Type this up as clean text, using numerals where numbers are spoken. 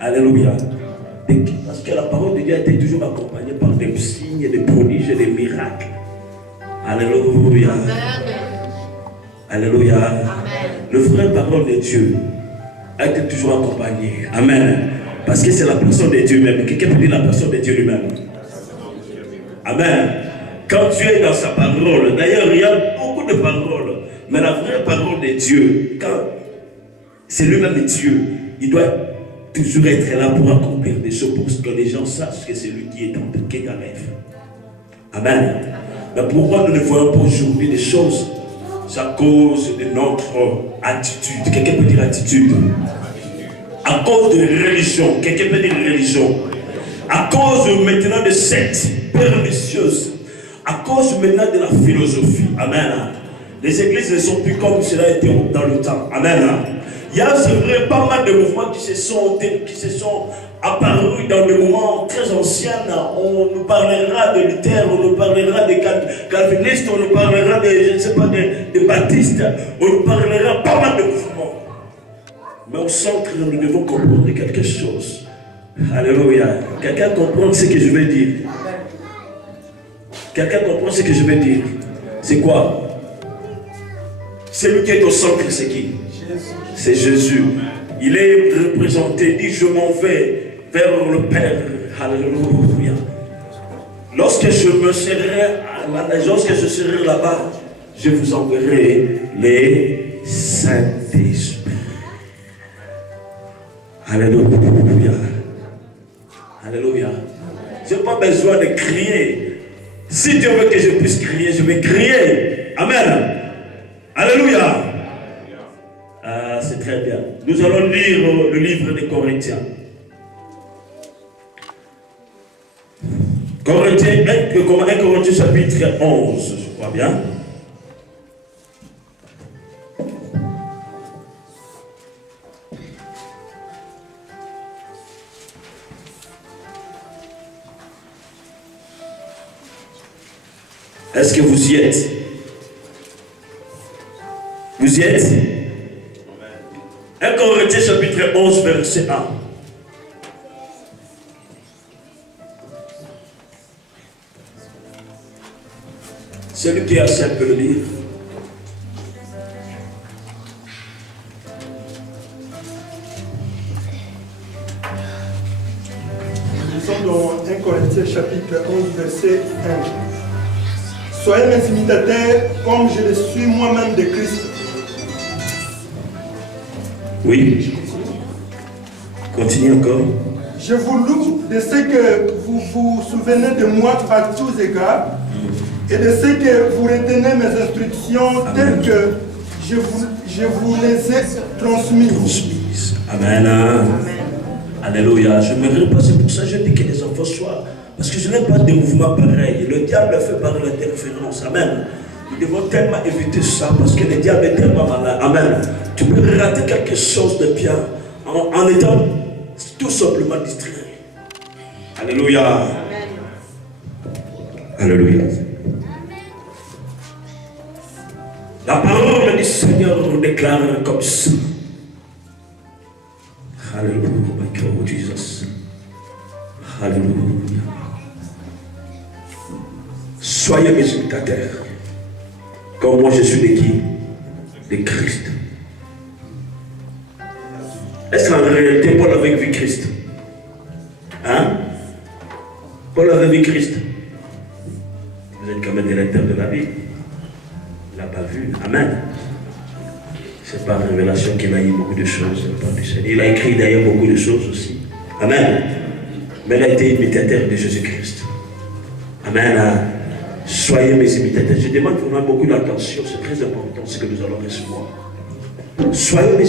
Alléluia. Parce que la parole de Dieu a été toujours accompagnée par des signes, des prodiges et des miracles. Alléluia. Alléluia. Le vrai parole de Dieu a été toujours accompagné. Amen. Parce que c'est la personne de Dieu même. Quelqu'un peut dire la personne de Dieu lui-même. Amen. Quand Dieu est dans sa parole, d'ailleurs il y a beaucoup de paroles, mais la vraie parole de Dieu, quand c'est lui-même Dieu, il doit toujours être là pour accomplir des choses, pour que les gens sachent que c'est lui qui est en rêve. Amen. Mais pourquoi nous ne voyons pas aujourd'hui des choses? C'est à cause de notre attitude. Quelqu'un peut dire attitude. À cause de religion. Quelqu'un peut dire religion. À cause maintenant de sectes pernicieuses. À cause maintenant de la philosophie. Amen. Les églises ne sont plus comme cela était dans le temps. Amen. Il y a, c'est vrai, pas mal de mouvements qui se sont apparus dans des moments très anciens. On nous parlera de Luther, on nous parlera des calvinistes, on nous parlera des, je ne sais pas, des baptistes, on nous parlera pas mal de mouvements. Mais au centre, nous devons comprendre quelque chose. Alléluia. Quelqu'un comprend ce que je vais dire? Quelqu'un comprend ce que je vais dire? C'est quoi? Celui qui est au centre, c'est qui? C'est Jésus. Il est représenté, dit je m'en vais vers le Père. Alléluia. Lorsque je serai là-bas, je vous enverrai les Saint-Esprits. Alléluia. Alléluia. Je n'ai pas besoin de crier. Si Dieu veut que je puisse crier, je vais crier. Amen. Alléluia. Ah, c'est très bien. Nous allons lire le livre des Corinthiens. Corinthiens 1 Corinthiens chapitre 11, je crois bien. Est-ce que vous y êtes? Vous y êtes? 1 Corinthiens chapitre 11 verset 1. Celui qui a ça peut le lire. Nous sommes dans 1 Corinthiens chapitre 11 verset 1. Soyez mes imitateurs comme je le suis moi-même de Christ. Oui. Continue encore. Je vous loue de ce que vous vous souvenez de moi à tous égards et de ce que vous retenez mes instructions telles que je vous les ai transmises. Amen. Amen. Alléluia. Je ne me rends pas, c'est pour ça que je dis que les enfants soient. Parce que je n'aime pas des mouvements pareils. Le diable fait par l'interférence. Amen. Nous devons tellement éviter ça parce que le diable est tellement malin. Amen. Tu peux rater quelque chose de bien en étant tout simplement distrait. Alléluia. Amen. Alléluia. La parole du Seigneur nous déclare comme ça. Alléluia. Oh Jesus. Alléluia. Soyez mes imitateurs. Comme moi je suis de qui? De Christ. Est-ce qu'en réalité Paul avait vu Christ? Hein? Paul avait vu Christ. Vous êtes quand même des lecteurs de la Bible. Il n'a pas vu. Amen. C'est par révélation qu'il a eu beaucoup de choses. Il a écrit d'ailleurs beaucoup de choses aussi. Amen. Mais il a été imitateur de Jésus-Christ. Amen. Soyez mes imitateurs. Je demande vraiment beaucoup d'attention. C'est très important ce que nous allons recevoir. Soyez mes